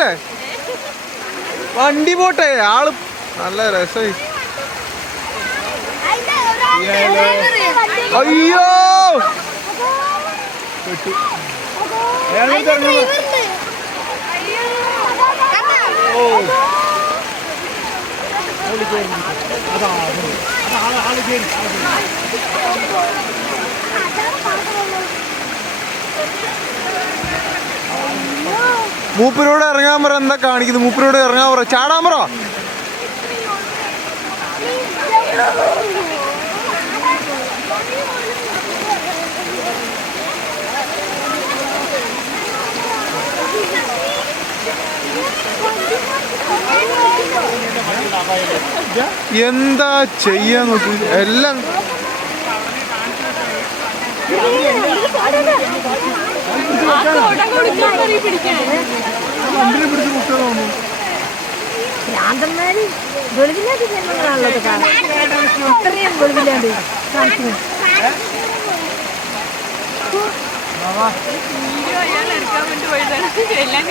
പോട്ടെ വണ്ടി പോട്ടെ ആള് നല്ല രസമായി. അയ്യോ മൂപ്പരോട് ഇറങ്ങാൻ പറ. എന്താ കാണിക്കുന്നത്? മൂപ്പരോട് ഇറങ്ങാൻ പറ. ചാടാൻ പറ. എന്താ ചെയ്യാൻ നോക്ക് എല്ലാം. ഭ്രാന്തന്മാര് വെളിവില്ലാത്ത ജന്മങ്ങളാണല്ലോ ഇത്രയും വെളിവില്ലാണ്ട് വീഡിയോ അയാൾ എടുക്കാൻ വേണ്ടി പോയതാണ് എല്ലാം